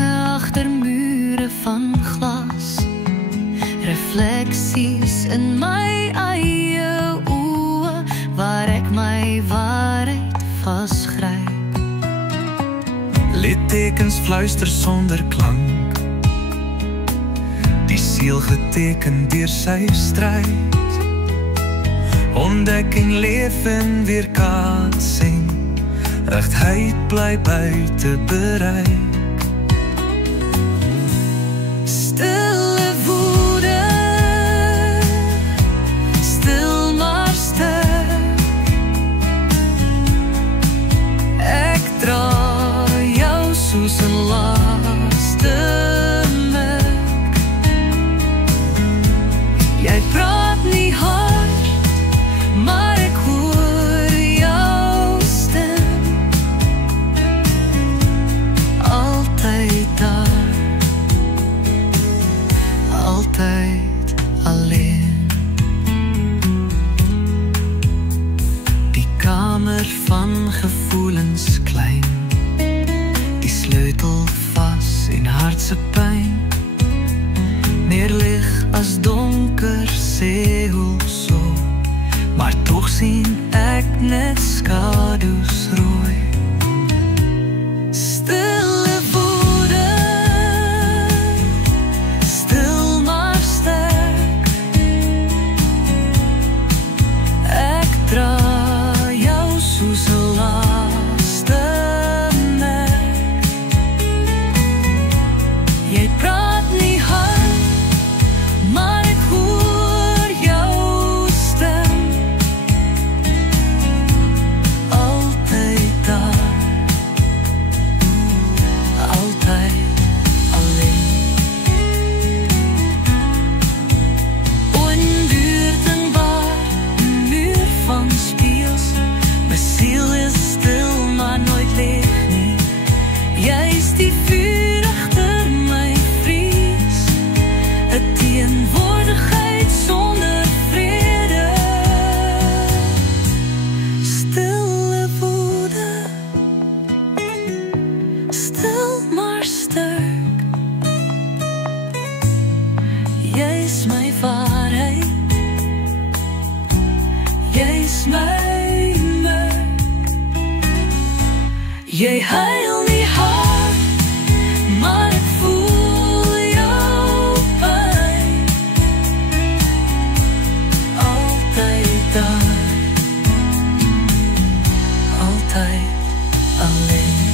agter mure van glas, refleksies in my eie oë, waar ek my waarheid vasgryp. Littekens fluister sonder klank, die siel geteken deur sy stryd. Ontdekking leef in weerkaatsing, regtheid bly buite bereik. Stille woede, stil maar sterk. Ek dra jou soos 'n laaste merk. Jy praat nie hard, maar ek hoor jou stem. Altyd daar, altyd alleen. Die kamer van gevoelens klein, die sleutel vas en hartse pyn. Meer lig as donker sê hoe so, maar tog sien ek net skadu's rooi. Stille woede, stil maar sterk. Ek dra jou soos 'n laaste merk. Jy praat nie hard, maar ek hoor jou stem. Altyd daar, altyd alleen. Onbuurtenbaar, 'n muur van spieëls. My siel is stil, maar nooit leeg nie. Jy is die vuur agter my vries, 'n teenwoordigheid sonder vrede. Stille woede, stil maar sterk. Jy is my waarheid, jy is my merk. Jy huil nie hard, maar ek voel jou pyn. Altyd daar, altyd alleen.